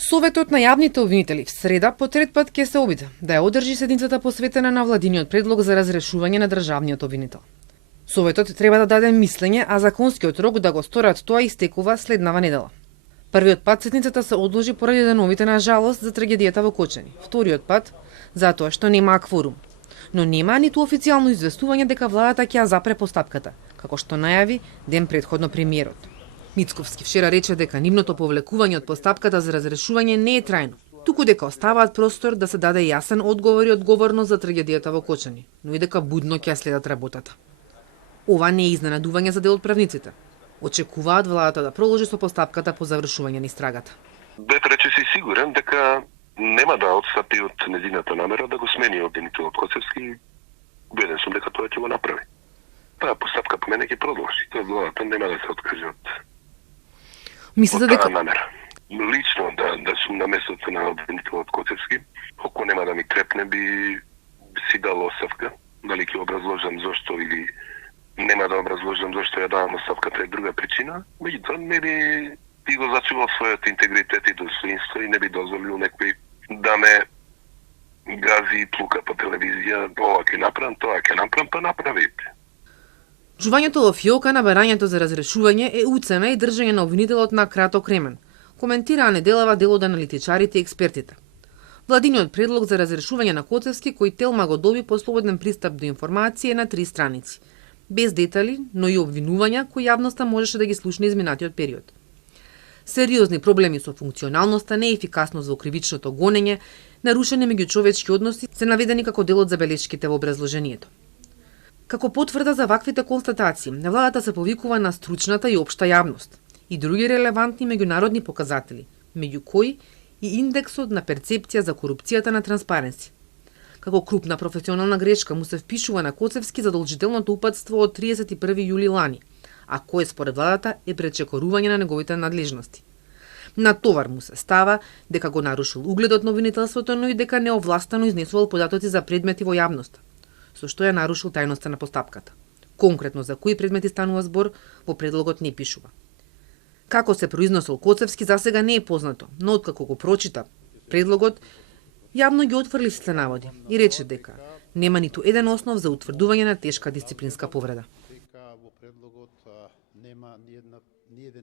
Советот на јавните обвинители в среда по трет пат ќе се обиде да ја одржи седницата посветена на владиниот предлог за разрешување на државниот обвинител. Советот треба да даде мислење, а законскиот рок да го сторат тоа истекува следнава недела. Првиот пат седницата се одложи поради деновите на жалост за трагедијата во Кочани. Вториот пат затоа што немаа кворум. Но нема ниту официјално известување дека владата ќе ја запре постапката, како што најави ден претходно премиерот. Мицковски вчера рече дека нивното повлекување од постапката за разрешување не е трајно, туку дека оставаат простор да се даде јасен одговор и одговорност за трагедијата во Кочани, но и дека будно ќе следат работата. Ова не е изненадување за дел од правниците. Очекуваат владата да продолжи со постапката по завршување на истрагата. Бев речиси сигурен дека нема да отстапи од нејзината намера да го смени обвинителот Коцевски. Убеден сум дека тоа ќе го направи. Таа постапка по мене ќе продолжи. Тоа владата нема да се откаже од Мислите дека намера. Лично да сум на местото на обвинителот Коцевски, ако нема да ми трепне, би си дал оставка. Дали ќе образложам зошто или нема да образложам зошто ја давам оставката е друга причина, меѓутоа не би го зачувал својот интегритет и достоинство и не би дозволил некој да ме гази и плука по телевизија, ова ќе направам, тоа ќе направам, па направите. жувањето во фиока на барањето за разрешување е уцена и држање на обвинителот на краток ремен, коментираа неделава дел од аналитичарите и експертите. Владиниот предлог за разрешување на Коцевски, кој Телма го доби по слободен пристап до информација на 3 страници, без детали, но и обвинувања кои јавноста можеше да ги слушне изминатиот период. Сериозни проблеми со функционалноста, неефикасност во кривичното гонење, нарушени меѓучовечки односи се наведени како дел од забелешките во образложението. Како потврда за ваквите констатации, владата се повикува на стручната и општа јавност и други релевантни меѓународни показатели, меѓу кои и индексот на перцепција за корупцијата на Транспаренси. Како крупна професионална грешка му се впишува на Коцевски задолжителното упатство од 31 јули лани, а кое според владата е пречекорување на неговите надлежности. На товар му се става дека го нарушил угледот на обвинителството, но и дека неовластено изнесувал податоци за предмети во јавноста, со што ја нарушил тајноста на постапката. Конкретно за кои предмети станува збор, во предлогот не пишува. Како се произнесол Коцевски засега не е познато, но откако го прочита предлогот, јавно ги отфрли сите наводи и рече дека нема ниту еден основ за утврдување на тешка дисциплинска повреда.